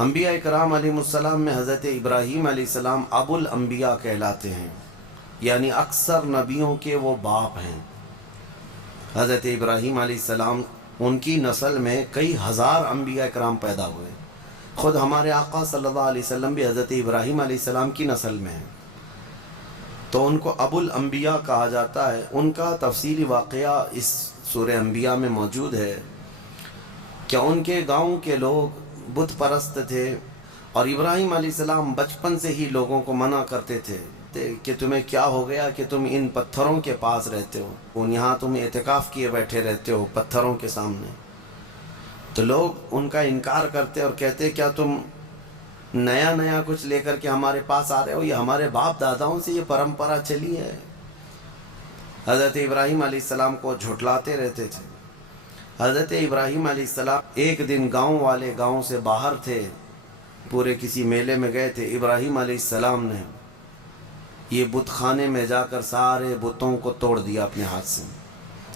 انبیاء کرام علیہ السلام میں حضرت ابراہیم علیہ السلام ابو الانبیاء کہلاتے ہیں، یعنی اکثر نبیوں کے وہ باپ ہیں۔ حضرت ابراہیم علیہ السلام، ان کی نسل میں کئی ہزار انبیاء کرام پیدا ہوئے۔ خود ہمارے آقا صلی اللہ علیہ وسلم بھی حضرت ابراہیم علیہ السلام کی نسل میں ہیں، تو ان کو ابو الانبیاء کہا جاتا ہے۔ ان کا تفصیلی واقعہ اس سورہ انبیاء میں موجود ہے کہ ان کے گاؤں کے لوگ بت پرست تھے، اور ابراہیم علیہ السلام بچپن سے ہی لوگوں کو منع کرتے تھے کہ تمہیں کیا ہو گیا کہ تم ان پتھروں کے پاس رہتے ہو، یہاں تم اعتکاف کیے بیٹھے رہتے ہو پتھروں کے سامنے۔ تو لوگ ان کا انکار کرتے اور کہتے کیا تم نیا کچھ لے کر کے ہمارے پاس آ رہے ہو، یہ ہمارے باپ داداؤں سے یہ پرمپرا چلی ہے۔ حضرت ابراہیم علیہ السلام کو جھٹلاتے رہتے تھے۔ حضرت ابراہیم علیہ السلام ایک دن گاؤں والے گاؤں سے باہر تھے، پورے کسی میلے میں گئے تھے۔ ابراہیم علیہ السلام نے یہ بت خانے میں جا کر سارے بتوں کو توڑ دیا اپنے ہاتھ سے،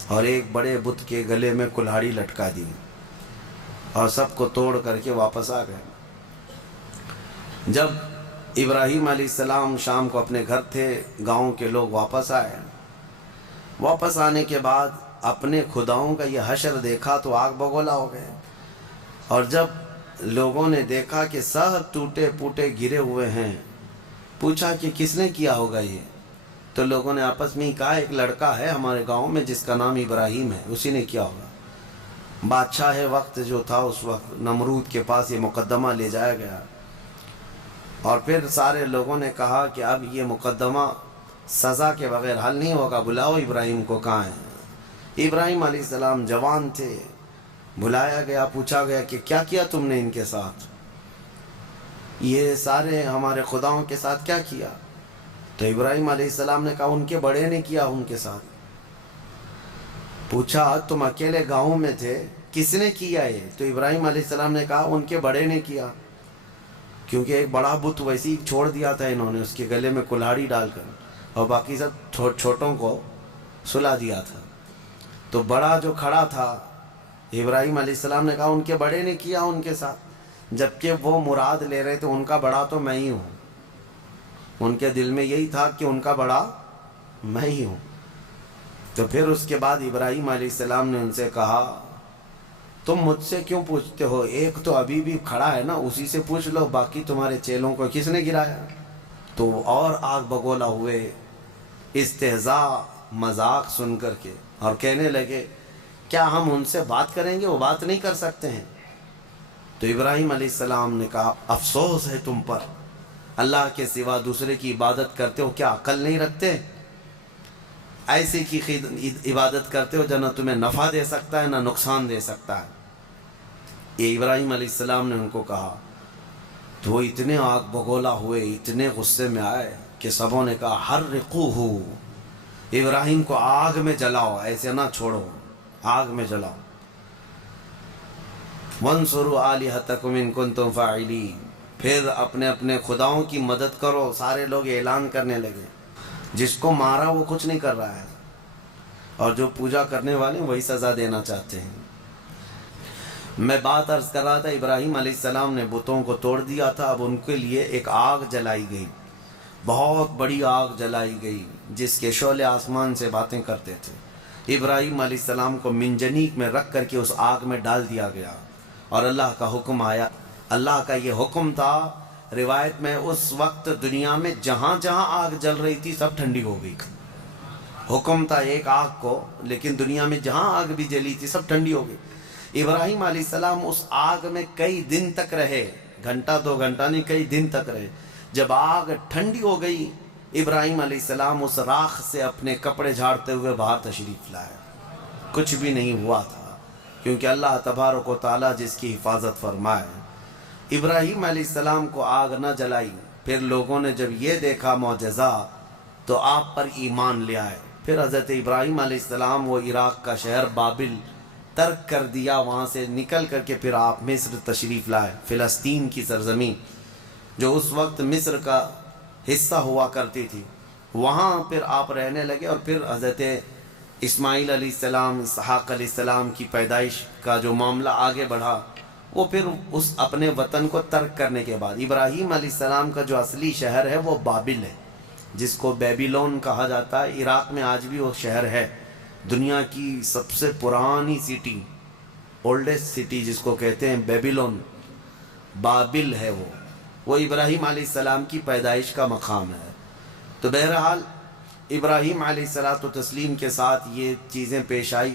اور ایک بڑے بت کے گلے میں کلہاڑی لٹکا دی، اور سب کو توڑ کر کے واپس آ گئے۔ جب ابراہیم علیہ السلام شام کو اپنے گھر تھے، گاؤں کے لوگ واپس آئے۔ واپس آنے کے بعد اپنے خداؤں کا یہ حشر دیکھا تو آگ بگولا ہو گئے، اور جب لوگوں نے دیکھا کہ سب ٹوٹے پوٹے گرے ہوئے ہیں، پوچھا کہ کس نے کیا ہوگا یہ، تو لوگوں نے آپس میں ہی کہا ایک لڑکا ہے ہمارے گاؤں میں جس کا نام ابراہیم ہے، اسی نے کیا ہوگا۔ بادشاہ وقت جو تھا اس وقت نمرود کے پاس یہ مقدمہ لے جایا گیا، اور پھر سارے لوگوں نے کہا کہ اب یہ مقدمہ سزا کے بغیر حل نہیں ہوگا، بلاؤ ابراہیم کو، کہاں ہے۔ ابراہیم علیہ السلام جوان تھے، بلایا گیا، پوچھا گیا کہ کیا کیا تم نے ان کے ساتھ، یہ سارے ہمارے خداؤں کے ساتھ کیا کیا؟ تو ابراہیم علیہ السلام نے کہا ان کے بڑے نے کیا ان کے ساتھ۔ پوچھا تم اکیلے گاؤں میں تھے، کس نے کیا یہ؟ تو ابراہیم علیہ السلام نے کہا ان کے بڑے نے کیا، کیونکہ ایک بڑا بت ویسے ہی چھوڑ دیا تھا انہوں نے، اس کے گلے میں کلہاڑی ڈال کر، اور باقی سب چھوٹوں کو سلا دیا تھا۔ تو بڑا جو کھڑا تھا، ابراہیم علیہ السلام نے کہا ان کے بڑے نے کیا ان کے ساتھ، جبکہ وہ مراد لے رہے تھے ان کا بڑا تو میں ہی ہوں، ان کے دل میں یہی تھا کہ ان کا بڑا میں ہی ہوں۔ تو پھر اس کے بعد ابراہیم علیہ السلام نے ان سے کہا تم مجھ سے کیوں پوچھتے ہو، ایک تو ابھی بھی کھڑا ہے نا، اسی سے پوچھ لو باقی تمہارے چیلوں کو کس نے گرایا۔ تو اور آگ بگولا ہوئے، استہزاء مذاق سن کر کے، اور کہنے لگے کیا ہم ان سے بات کریں گے، وہ بات نہیں کر سکتے ہیں۔ تو ابراہیم علیہ السلام نے کہا افسوس ہے تم پر، اللہ کے سوا دوسرے کی عبادت کرتے ہو، کیا عقل نہیں رکھتے؟ ایسے کی عبادت کرتے ہو جو نہ تمہیں نفع دے سکتا ہے نہ نقصان دے سکتا ہے۔ یہ ابراہیم علیہ السلام نے ان کو کہا، تو وہ اتنے آگ بگولا ہوئے، اتنے غصے میں آئے کہ سبوں نے کہا حرقوہ، ابراہیم کو آگ میں جلاؤ، ایسے نہ چھوڑو، آگ میں جلاؤ۔ وانصروا آلہتکم ان کنتم فاعلین، پھر اپنے اپنے خداؤں کی مدد کرو۔ سارے لوگ اعلان کرنے لگے جس کو مارا وہ کچھ نہیں کر رہا ہے، اور جو پوجا کرنے والے وہی سزا دینا چاہتے ہیں۔ میں بات عرض کر رہا تھا، ابراہیم علیہ السلام نے بتوں کو توڑ دیا تھا، اب ان کے لیے ایک آگ جلائی گئی، بہت بڑی آگ جلائی گئی جس کے شعلے آسمان سے باتیں کرتے تھے۔ ابراہیم علیہ السلام کو منجنیق میں رکھ کر کے اس آگ میں ڈال دیا گیا، اور اللہ کا حکم آیا۔ اللہ کا یہ حکم تھا، روایت میں اس وقت دنیا میں جہاں جہاں آگ جل رہی تھی سب ٹھنڈی ہو گئی۔ حکم تھا ایک آگ کو، لیکن دنیا میں جہاں آگ بھی جلی تھی سب ٹھنڈی ہو گئی۔ ابراہیم علیہ السلام اس آگ میں کئی دن تک رہے، گھنٹہ دو گھنٹہ نہیں، کئی دن تک رہے۔ جب آگ ٹھنڈی ہو گئی، ابراہیم علیہ السلام اس راکھ سے اپنے کپڑے جھاڑتے ہوئے باہر تشریف لائے۔ کچھ بھی نہیں ہوا تھا، کیونکہ اللہ تبارک و تعالیٰ جس کی حفاظت فرمائے۔ ابراہیم علیہ السلام کو آگ نہ جلائی۔ پھر لوگوں نے جب یہ دیکھا معجزہ تو آپ پر ایمان لے آئے۔ پھر حضرت ابراہیم علیہ السلام وہ عراق کا شہر بابل ترک کر دیا، وہاں سے نکل کر کے پھر آپ مصر تشریف لائے، فلسطین کی سرزمین جو اس وقت مصر کا حصہ ہوا کرتی تھی، وہاں پھر آپ رہنے لگے۔ اور پھر حضرت اسماعیل علیہ السلام، اسحاق علیہ السلام کی پیدائش کا جو معاملہ آگے بڑھا، وہ پھر اس اپنے وطن کو ترک کرنے کے بعد ابراہیم علیہ السلام کا جو اصلی شہر ہے وہ بابل ہے، جس کو بیبیلون کہا جاتا ہے۔ عراق میں آج بھی وہ شہر ہے، دنیا کی سب سے پرانی سٹی، اولڈسٹ سٹی جس کو کہتے ہیں بیبیلون، بابل ہے وہ ابراہیم علیہ السلام کی پیدائش کا مقام ہے۔ تو بہرحال ابراہیم علیہ السلام کے ساتھ یہ چیزیں پیش آئی۔